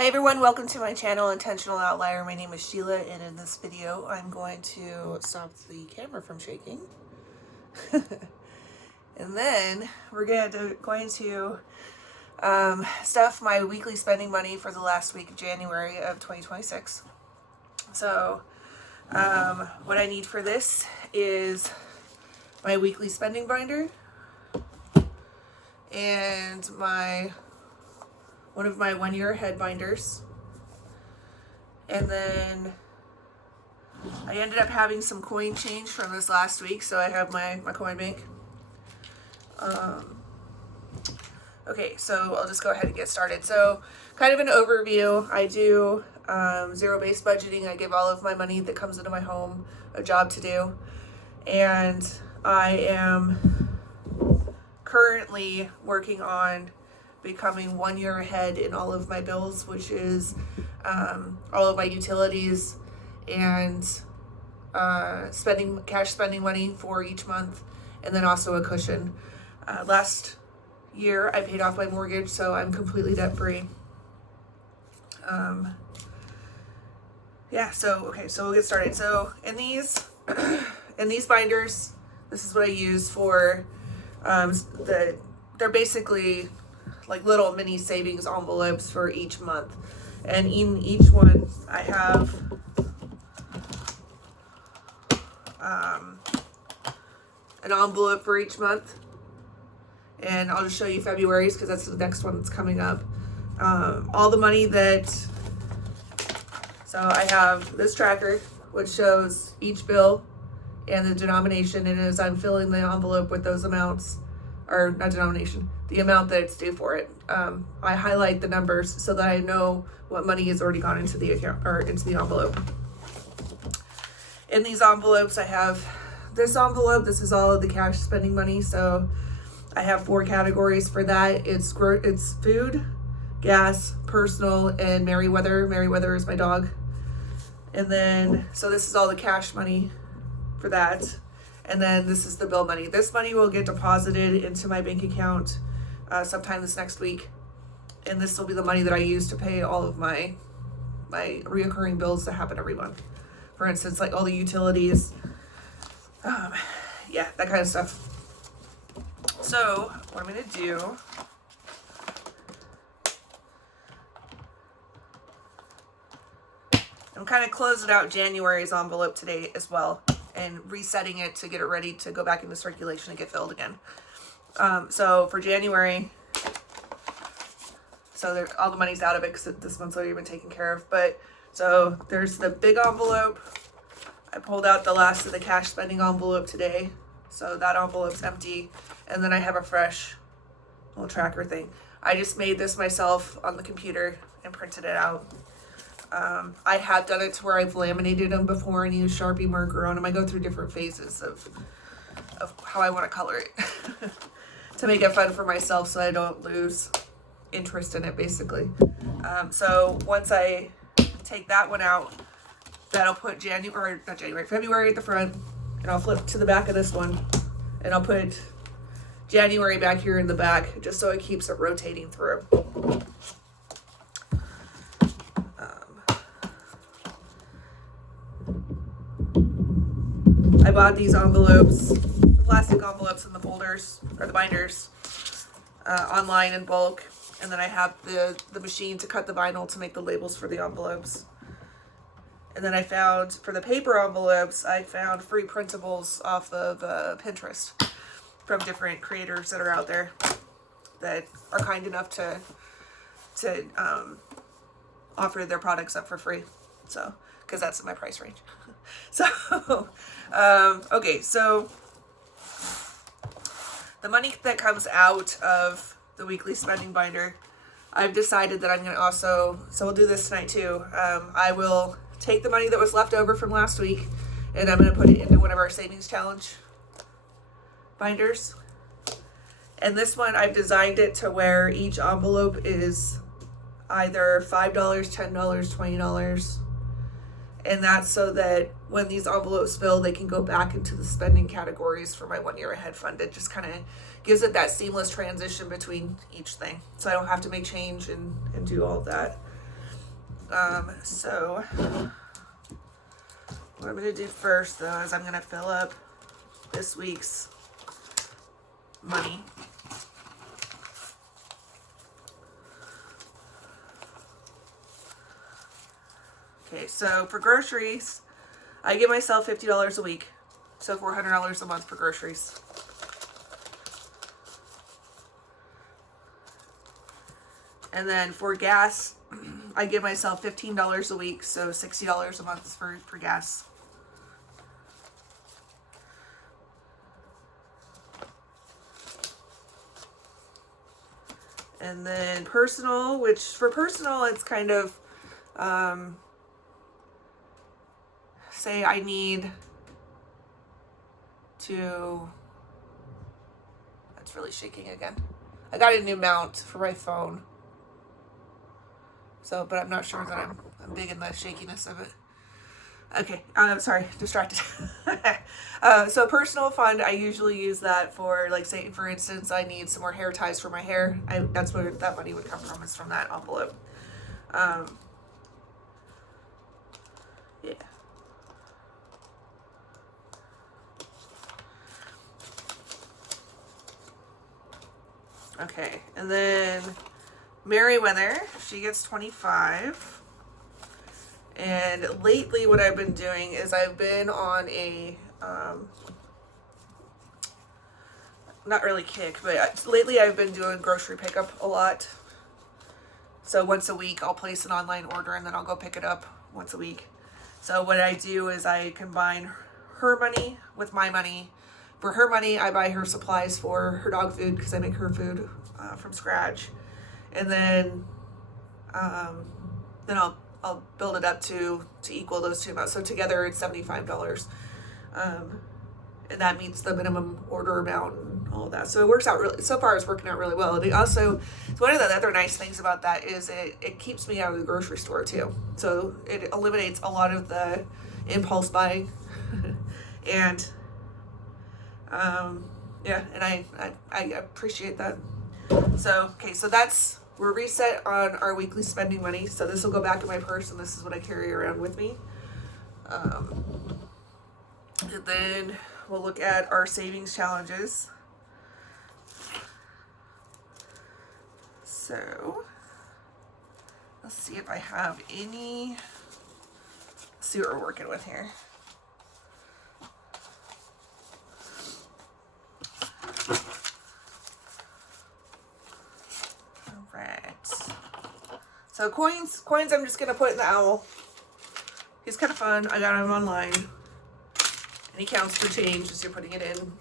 Hi everyone, welcome to my channel, Intentional Outlier. My name is Sheila, and in this video I'm going to stop the camera from shaking. And then we're going to stuff my weekly spending money for the last week of January of 2026. So what I need for this is my weekly spending binder and one of my 1 year ahead binders. And then I ended up having some coin change from this last week, so I have my coin bank. Okay, so I'll just go ahead and get started. So kind of an overview. I do zero-based budgeting. I give all of my money that comes into my home a job to do. And I am currently working on becoming 1 year ahead in all of my bills, which is all of my utilities and cash spending money for each month, and then also a cushion. Last year I paid off my mortgage, so I'm completely debt free. So we'll get started. So in these binders, this is what I use for they're basically like little mini savings envelopes for each month. And in each one, I have an envelope for each month. And I'll just show you February's because that's the next one that's coming up. All the money so I have this tracker, which shows each bill and the denomination. And as I'm filling the envelope with those amounts, or not denomination, the amount that it's due for it, I highlight the numbers so that I know what money has already gone into the account or into the envelope. In these envelopes, I have this envelope. This is all of the cash spending money. So I have 4 categories for that. It's food, gas, personal, and Merriweather. Merriweather is my dog. And then, so this is all the cash money for that. And then this is the bill money. This money will get deposited into my bank account sometime this next week. And this will be the money that I use to pay all of my reoccurring bills that happen every month. For instance, like all the utilities, that kind of stuff. So what I'm going to do, I'm kind of closing out January's envelope today as well, and resetting it to get it ready to go back into circulation and get filled again. So for January, so all the money's out of it because this month's already been taken care of. But so there's the big envelope. I pulled out the last of the cash spending envelope today, so that envelope's empty. And then I have a fresh little tracker thing. I just made this myself on the computer and printed it out. I have done it to where I've laminated them before and used Sharpie marker on them. I go through different phases of how I want to color it to make it fun for myself so I don't lose interest in it, basically. So once I take that one out, that'll put February at the front, and I'll flip to the back of this one, and I'll put January back here in the back, just so it keeps it rotating through. I bought these envelopes, the plastic envelopes and the folders, or the binders, online in bulk. And then I have the machine to cut the vinyl to make the labels for the envelopes. And then I found, for the paper envelopes, I found free printables off of Pinterest from different creators that are out there that are kind enough to offer their products up for free. So, because that's in my price range. So, okay, so the money that comes out of the weekly spending binder, I've decided that I'm going to also, so we'll do this tonight too. I will take the money that was left over from last week, and I'm going to put it into one of our savings challenge binders. And this one, I've designed it to where each envelope is either $5, $10, $20. And that's so that when these envelopes fill, they can go back into the spending categories for my 1 year ahead fund. It just kind of gives it that seamless transition between each thing, so I don't have to make change and do all of that. So what I'm gonna do first though is I'm gonna fill up this week's money. Okay, so for groceries, I give myself $50 a week, so $400 a month for groceries. And then for gas, I give myself $15 a week, so $60 a month for gas. And then personal, which for personal, it's kind of, say I need to, that's really shaking again. I got a new mount for my phone. So, but I'm not sure that I'm big in the shakiness of it. Okay, sorry, distracted. So personal fund, I usually use that for, like, say, for instance, I need some more hair ties for my hair. That's where that money would come from, is from that envelope. Yeah. Okay, and then Meriwether, she gets 25. And lately what I've been doing is I've been on a, not really kick, but lately I've been doing grocery pickup a lot. So once a week I'll place an online order and then I'll go pick it up once a week. So what I do is I combine her money with my money. For her money, I buy her supplies for her dog food because I make her food from scratch. And then I'll build it up to equal those two amounts. So together it's $75. And that meets the minimum order amount and all of that. So it works out really, so far it's working out really well. And it also, one of the other nice things about that is it keeps me out of the grocery store too. So it eliminates a lot of the impulse buying. And yeah, and I appreciate that. So, okay, so we're reset on our weekly spending money. So this will go back in my purse and this is what I carry around with me. And then we'll look at our savings challenges. So let's see if I have any, let's see what we're working with here. So coins I'm just gonna put in the owl. He's kind of fun. I got him online. And he counts for change as you're putting it in.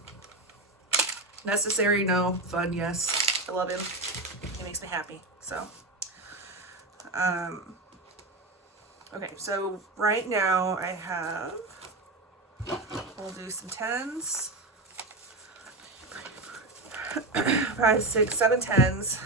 Necessary, no. Fun, yes. I love him. He makes me happy. So okay, so right now I have, we'll do some 10s. 5, 6, 7 10s.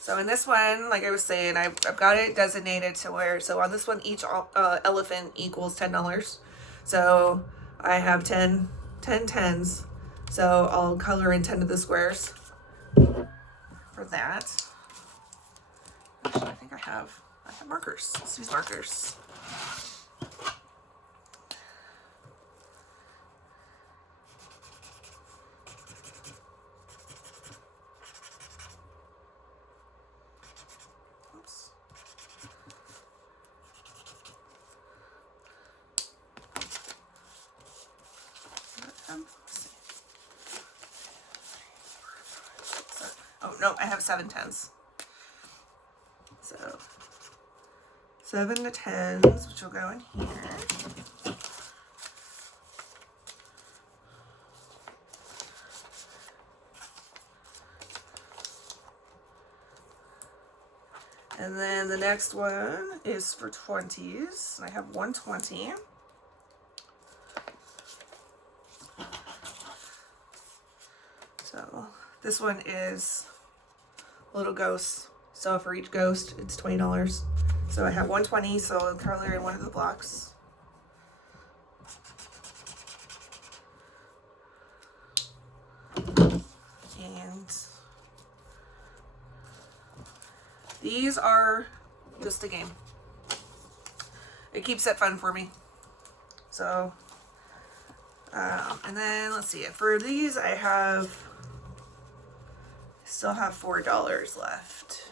So in this one, like I was saying, I've got it designated to where, so on this one, each elephant equals $10. So I have 10 10s. So I'll color in 10 of the squares for that. Actually, I think I have markers. Let's use markers. Oh, no, I have 7 10s. So 7 to 10s, which will go in here. And then the next one is for 20s. I have 120. So this one is little ghosts. So for each ghost, it's $20. So I have 120, so I'll color in one of the blocks. And These are just a game. It keeps it fun for me. So, and then let's see. For these, I still have $4 left.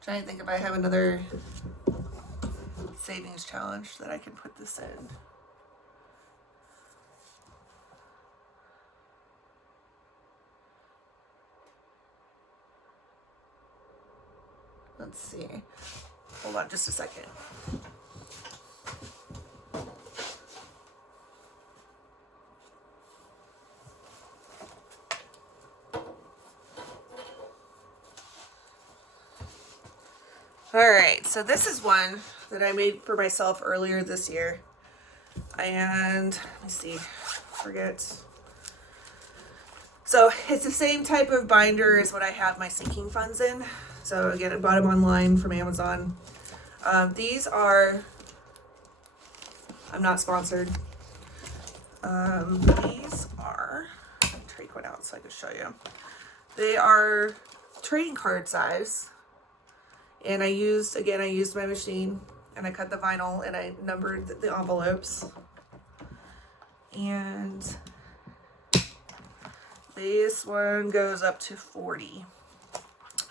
Trying to think if I have another savings challenge that I can put this in. Let's see. Hold on just a second. Alright, so this is one that I made for myself earlier this year. And, let me see, So, it's the same type of binder as what I have my sinking funds in. So, again, I bought them online from Amazon. These are, I'm not sponsored. These are, let me take one out so I can show you. They are trading card size. And I used my machine, and I cut the vinyl, and I numbered the envelopes. And this one goes up to 40.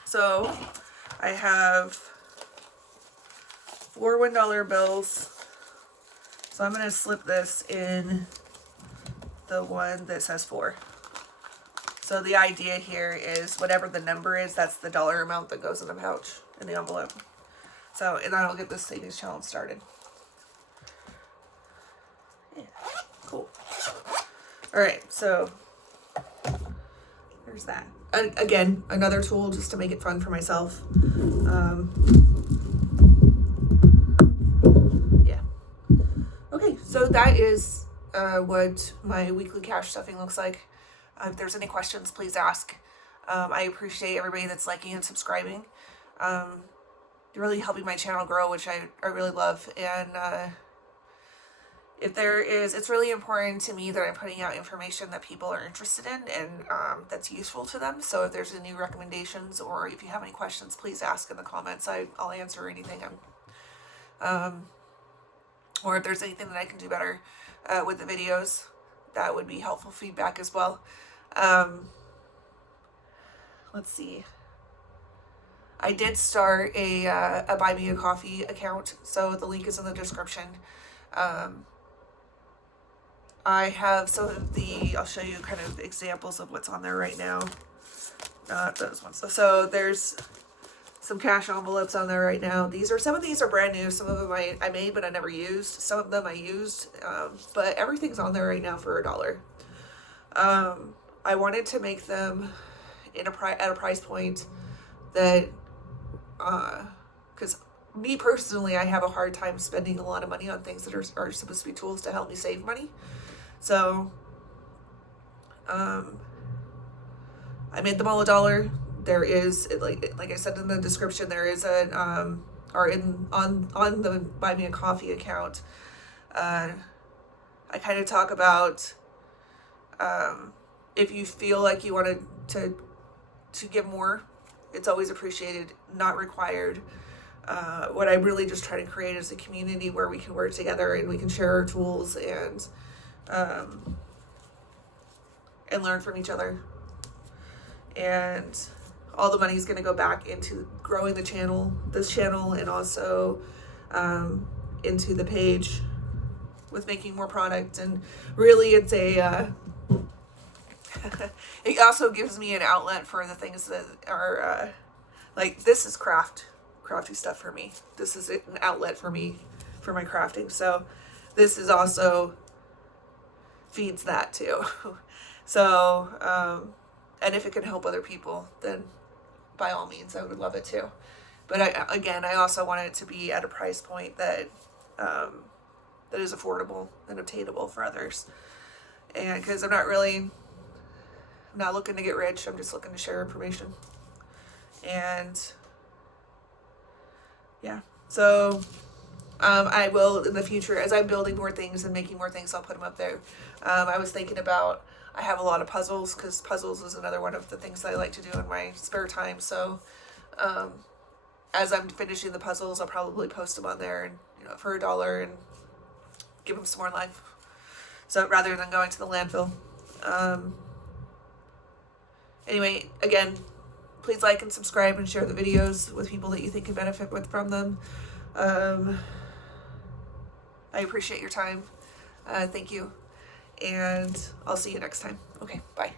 So I have 4 $1 bills. So I'm going to slip this in the one that says 4. So the idea here is whatever the number is, that's the dollar amount that goes in the pouch, in the envelope. So, and that'll get this savings challenge started. Yeah, cool. All right, so there's that. Again, another tool just to make it fun for myself. Yeah. Okay, so that is what my weekly cash stuffing looks like. If there's any questions, please ask. I appreciate everybody that's liking and subscribing. You're really helping my channel grow, which I really love. And if there is, it's really important to me that I'm putting out information that people are interested in and that's useful to them. So if there's any recommendations or if you have any questions, please ask in the comments. I'll answer anything. Or if there's anything that I can do better with the videos, that would be helpful feedback as well. Let's see. I did start a Buy Me a Coffee account, so the link is in the description. I have some of I'll show you kind of examples of what's on there right now. Not those ones. So there's some cash envelopes on there right now. Some of these are brand new. Some of them I made, but I never used. Some of them I used, but everything's on there right now for $1. I wanted to make them at a price point that, because me personally, I have a hard time spending a lot of money on things that are supposed to be tools to help me save money. So, I made them all $1. There is, like I said in the description, there is on the Buy Me a Coffee account. I kind of talk about if you feel like you want to give more, it's always appreciated, not required. What I really just try to create is a community where we can work together and we can share our tools and learn from each other. And all the money is going to go back into growing this channel, and also into the page with making more product. And really, it's it also gives me an outlet for the things that are like, this is crafty stuff for me. This is an outlet for me for my crafting. So this is also feeds that too. So and if it can help other people, then by all means, I would love it too. But I also want it to be at a price point that that is affordable and obtainable for others. And because I'm not looking to get rich. I'm just looking to share information. And yeah, so I will in the future, as I'm building more things and making more things, I'll put them up there. I was thinking about, I have a lot of puzzles, because puzzles is another one of the things that I like to do in my spare time. So as I'm finishing the puzzles, I'll probably post them on there, and for $1 and give them some more life. So rather than going to the landfill. Anyway, again, please like and subscribe and share the videos with people that you think can benefit from them. I appreciate your time. Thank you. And I'll see you next time. Okay, bye.